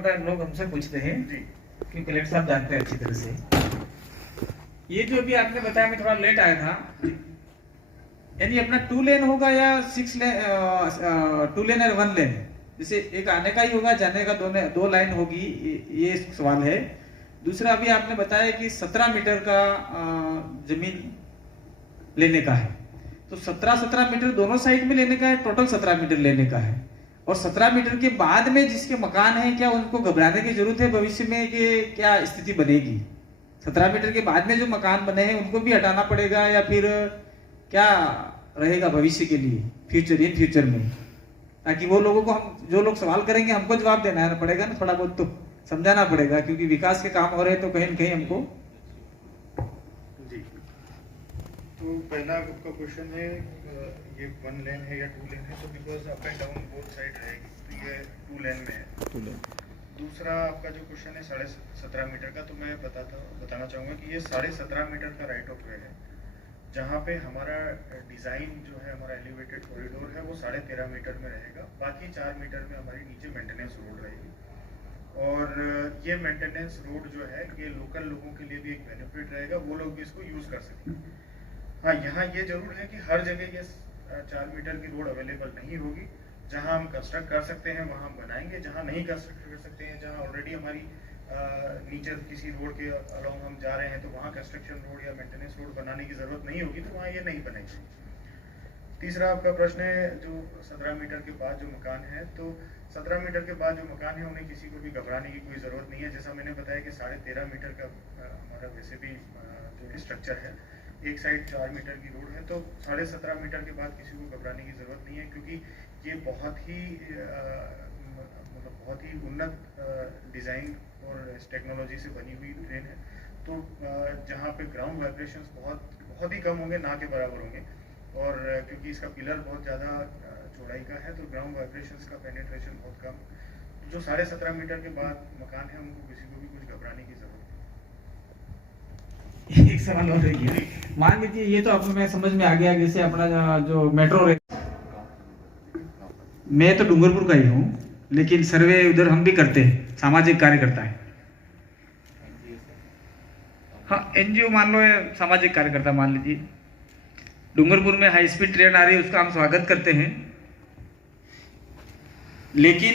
पता लोग हमसे पूछते हैं कि कलेक्टर साहब जानते हैं अच्छी तरह से। ये जो अभी आपने बताया, मैं थोड़ा लेट आया था, यानी अपना 2 लेन होगा या 6 लेन, 2 लेन और 1 लेन, जैसे एक आने का ही होगा, जाने का 2 लाइन होगी, ये सवाल है। दूसरा, अभी आपने बताया कि 17 मीटर का जमीन लेने का है, तो 17 मीटर दोनों साइड में लेने का है, टोटल 17 मीटर लेने का है। और 17 मीटर के बाद में जिसके मकान है, क्या उनको घबराने की जरूरत है भविष्य में कि क्या स्थिति बनेगी? 17 मीटर के बाद में जो मकान बने हैं उनको भी हटाना पड़ेगा या फिर क्या रहेगा भविष्य के लिए, फ्यूचर में, ताकि वो लोगों को, हम जो लोग सवाल करेंगे हमको जवाब देना पड़ेगा ना, थोड़ा बहुत तो समझाना पड़ेगा, क्योंकि विकास के काम हो रहे हैं तो कहीं न कहीं हमको। जी, तो पहला आपका क्वेश्चन है, ये 1 लेन है या 2 लेन है, तो because up and down both side रहेगी, तो ये 2 लेन में है। 2 लेन। दूसरा आपका जो क्वेश्चन है 17.5 मीटर का, तो मैं बताना चाहूँगा कि ये 17.5 मीटर का राइट ऑफ वे है, जहाँ पे हमारा डिज़ाइन जो है, हमारा एलिवेटेड कॉरिडोर है, वो 13.5 मीटर में रहेगा। बाकी 4 मीटर में हमारी नीचे मेंटेनेंस रोड रहेगी। और ये मेंटेनेंस रोड जो है, ये लोकल लोगों के लिए भी एक बेनिफिट रहेगा, वो लोग भी इसको यूज़ कर सकेंगे। हाँ, यहाँ ये जरूर है कि हर जगह ये 4 मीटर की रोड अवेलेबल नहीं होगी। जहाँ हम कंस्ट्रक्ट कर सकते हैं वहाँ हम बनाएंगे, जहाँ नहीं कंस्ट्रक्ट कर सकते हैं, जहाँ ऑलरेडी हमारी नीचे किसी रोड के अलोंग हम जा रहे हैं, तो वहाँ कंस्ट्रक्शन रोड या मेंटेनेंस रोड बनाने की ज़रूरत नहीं होगी, तो वहाँ ये नहीं बनेगी। तीसरा आपका प्रश्न है जो 17 मीटर के बाद जो मकान है, तो 17 मीटर के बाद जो मकान है उन्हें किसी को भी घबराने की कोई ज़रूरत नहीं है। जैसा मैंने बताया कि 13.5 मीटर का हमारा वैसे भी जो स्ट्रक्चर है, एक साइड 4 मीटर की रोड है, तो 17.5 मीटर के बाद किसी को घबराने की ज़रूरत नहीं है, क्योंकि ये बहुत ही उन्नत डिज़ाइन और टेक्नोलॉजी से बनी हुई ट्रेन है। तो जहाँ पे ग्राउंड वाइब्रेशंस बहुत ही कम होंगे, ना के बराबर होंगे, और क्योंकि इसका पिलर बहुत ज़्यादा चौड़ाई का है, तो ग्राउंड वाइब्रेशंस का पेनिट्रेशन बहुत कम। जो 17.5 मीटर के बाद मकान है, उनको किसी को भी कुछ घबराने की ज़रूरत नहीं। एक सवाल और है, मान लीजिए ये तो अब मैं समझ में आ गया, जैसे अपना जो मेट्रो रेल, मैं तो डूंगरपुर का ही हूँ, लेकिन सर्वे उधर हम भी करते हैं, सामाजिक कार्यकर्ता है। हाँ, एनजीओ मान लो, सामाजिक कार्यकर्ता मान लीजिए। डूंगरपुर में हाई स्पीड ट्रेन आ रही है, उसका हम स्वागत करते हैं, लेकिन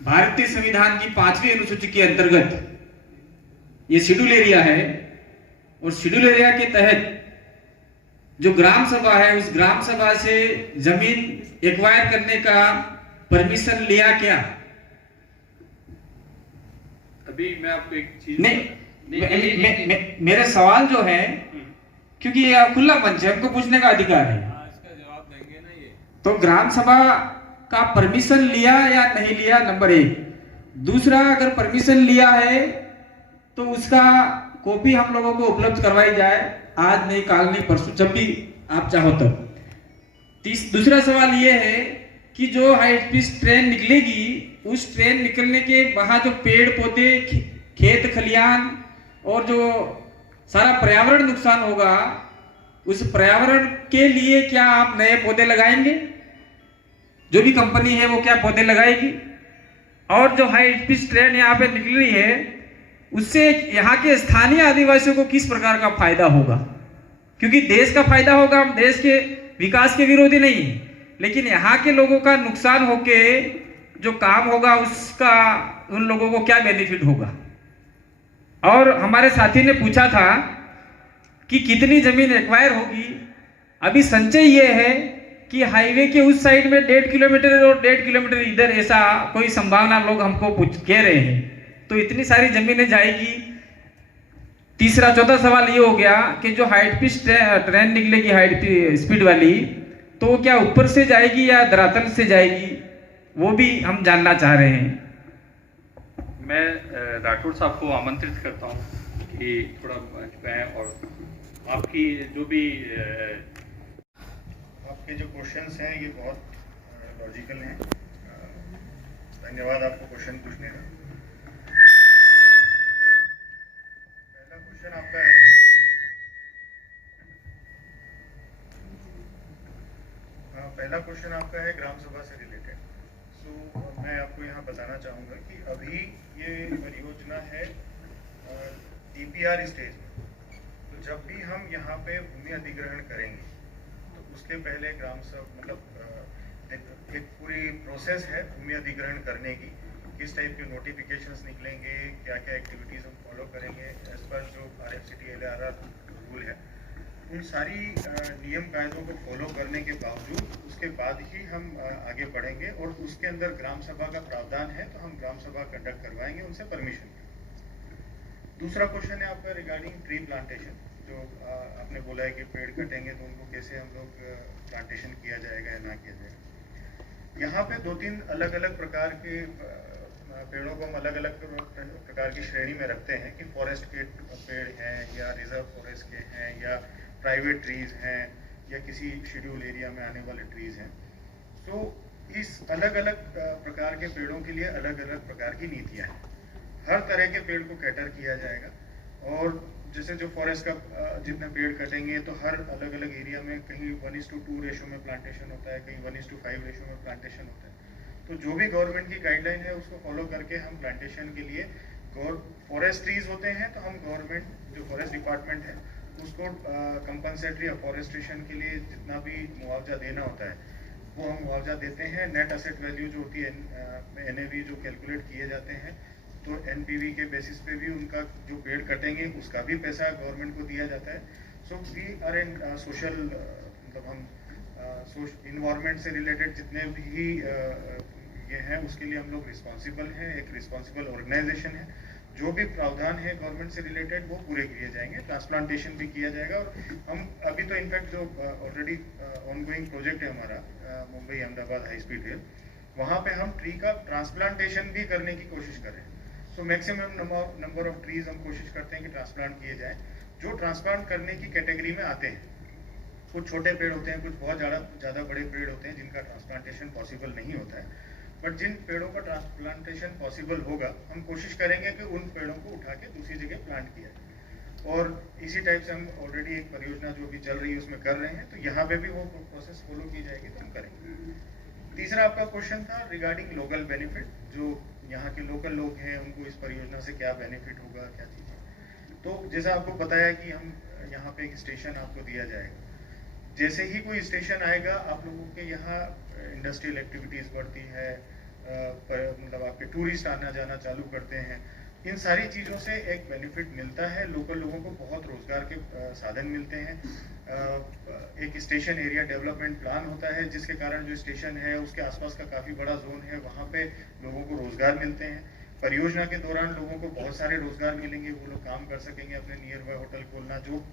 भारतीय संविधान की 5वीं अनुसूची के अंतर्गत ये शेड्यूल एरिया है, और शेड्यूल एरिया के तहत जो ग्राम सभा है, उस ग्राम सभा से जमीन एक्वायर करने का परमिशन लिया क्या? अभी मैं आपको एक चीज नहीं, मेरे सवाल जो है, क्योंकि ये खुला मंच है, हमको पूछने का अधिकार है। इसका जवाब देंगे ना ये। तो ग्राम सभा का परमिशन लिया या नहीं लिया, नंबर 1। दूसरा, अगर परमिशन लिया है तो उसका कॉपी हम लोगों को उपलब्ध करवाई जाए, आज नहीं, काल नहीं, परसों, जब भी आप चाहो तब। दूसरा सवाल ये है कि जो हाई स्पीड ट्रेन निकलेगी, उस ट्रेन निकलने के वहां जो पेड़ पौधे, खेत खलियान और जो सारा पर्यावरण नुकसान होगा, उस पर्यावरण के लिए क्या आप नए पौधे लगाएंगे? जो भी कंपनी है वो क्या पौधे लगाएगी? और जो हाई स्पीड ट्रेन यहाँ पे निकल रही है, उससे यहाँ के स्थानीय आदिवासियों को किस प्रकार का फायदा होगा? क्योंकि देश का फायदा होगा, हम देश के विकास के विरोधी नहीं, लेकिन यहाँ के लोगों का नुकसान होके जो काम होगा, उसका उन लोगों को क्या बेनिफिट होगा? और हमारे साथी ने पूछा था कि कितनी जमीन एक्वायर होगी। अभी संचय ये है कि हाईवे के उस साइड में 1.5 किलोमीटर और 1.5 किलोमीटर इधर, ऐसा कोई संभावना लोग हमको कह रहे हैं, तो इतनी सारी जमीनें जाएगी। तीसरा, चौथा सवाल ये हो गया कि जो हाई स्पीड ट्रेन निकलेगी, हाई स्पीड वाली, तो क्या ऊपर से जाएगी या धरातल से जाएगी, वो भी हम जानना चाह रहे हैं। मैं राठौड़ साहब को आमंत्रित करता हूँ कि थोड़ा मंच पे आएं और आपकी जो भी आपके जो क्वेश्चंस हैं ये बहुत लॉजिकल हैं। धन्यवाद आपको क्वेश्चन पूछने का। पहला क्वेश्चन आपका है, पहला क्वेश्चन आपका है ग्राम सभा से रिलेटेड। मैं आपको यहाँ बताना चाहूँगा कि अभी ये परियोजना है DPR स्टेज में। तो जब भी हम यहाँ पे भूमि अधिग्रहण करेंगे तो उसके पहले ग्राम सभा मतलब एक पूरी प्रोसेस है भूमि अधिग्रहण करने की, किस टाइप के नोटिफिकेशंस निकलेंगे, क्या क्या एक्टिविटीज़ हम फॉलो करेंगे एज पर जो RFCT LRR रूल है। उन सारी नियम कायदों को फॉलो करने के बावजूद उसके बाद ही हम आगे बढ़ेंगे और उसके अंदर ग्राम सभा का प्रावधान है तो हम ग्राम सभा कंडक्ट करवाएंगे उनसे परमिशन। दूसरा क्वेश्चन है आपका रिगार्डिंग ट्री प्लांटेशन, जो आपने बोला है कि पेड़ कटेंगे तो उनको कैसे हम लोग प्लांटेशन किया जाएगा या ना किया जाएगा। यहाँ पे 2-3 अलग अलग प्रकार के पेड़ों को हम अलग अलग प्रकार की श्रेणी में रखते हैं कि फॉरेस्ट के पेड़ हैं या रिजर्व फॉरेस्ट के हैं या प्राइवेट ट्रीज हैं या किसी शेड्यूल एरिया में आने वाले ट्रीज हैं। तो इस अलग अलग प्रकार के पेड़ों के लिए अलग अलग प्रकार की नीतियां हैं। हर तरह के पेड़ को कैटर किया जाएगा और जैसे जो फॉरेस्ट का जितने पेड़ कटेंगे तो हर अलग अलग एरिया में कहीं 1:2 रेशो में प्लांटेशन होता है, कहीं 1:5 रेशो में प्लांटेशन होता है। तो जो भी गवर्नमेंट की गाइडलाइन है उसको फॉलो करके हम प्लांटेशन के लिए फॉरेस्ट ट्रीज होते हैं तो हम गवर्नमेंट जो फॉरेस्ट डिपार्टमेंट है उसको कंपनसेटरी अफॉरेस्टेशन के लिए जितना भी मुआवजा देना होता है वो हम मुआवजा देते हैं। नेट असेट वैल्यू जो होती है NAV जो कैलकुलेट किए जाते हैं तो NPV के बेसिस पे भी उनका जो पेड़ कटेंगे उसका भी पैसा गवर्नमेंट को दिया जाता है। So we are in social मतलब हम इन्वायरमेंट से रिलेटेड जितने भी ये हैं उसके लिए हम लोग रिस्पॉन्सिबल हैं, एक रिस्पॉन्सिबल ऑर्गेनाइजेशन है। जो भी प्रावधान है गवर्नमेंट से रिलेटेड वो पूरे किए जाएंगे, ट्रांसप्लांटेशन भी किया जाएगा। और हम अभी तो इनफैक्ट जो ऑलरेडी ऑनगोइंग प्रोजेक्ट है हमारा Mumbai Ahmedabad high speed rail, वहाँ पे हम ट्री का ट्रांसप्लांटेशन भी करने की कोशिश कर रहे हैं। तो मैक्सिमम नंबर ऑफ ट्रीज हम कोशिश करते हैं कि ट्रांसप्लांट किए जाएं जो ट्रांसप्लांट करने की कैटेगरी में आते हैं। कुछ छोटे पेड़ होते हैं, कुछ बहुत ज़्यादा बड़े पेड़ होते हैं जिनका ट्रांसप्लांटेशन पॉसिबल नहीं होता है। बट जिन पेड़ों का ट्रांसप्लांटेशन पॉसिबल होगा हम कोशिश करेंगे कि उन पेड़ों को उठा के दूसरी जगह प्लांट किया जाए। और इसी टाइप से हम ऑलरेडी एक परियोजना जो भी चल रही है उसमें कर रहे हैं, तो यहाँ पे भी वो प्रोसेस फॉलो की जाएगी तो हम करेंगे। तीसरा आपका क्वेश्चन था रिगार्डिंग लोकल बेनिफिट, जो यहाँ के लोकल लोग हैं उनको इस परियोजना से क्या बेनिफिट होगा, क्या चीज़ें। तो जैसा आपको बताया कि हम यहाँ पे एक स्टेशन आपको दिया जाएगा। जैसे ही कोई स्टेशन आएगा आप लोगों के यहाँ इंडस्ट्रियल एक्टिविटीज़ बढ़ती है, मतलब आपके टूरिस्ट आना जाना चालू करते हैं। इन सारी चीज़ों से एक बेनिफिट मिलता है, लोकल लोगों को बहुत रोजगार के साधन मिलते हैं। एक स्टेशन एरिया डेवलपमेंट प्लान होता है जिसके कारण जो स्टेशन है उसके आसपास का काफ़ी बड़ा जोन है, वहाँ पे लोगों को रोजगार मिलते हैं। परियोजना के दौरान लोगों को बहुत सारे रोजगार मिलेंगे, वो लोग काम कर सकेंगे, अपने नियर बाय होटल खोलना, जो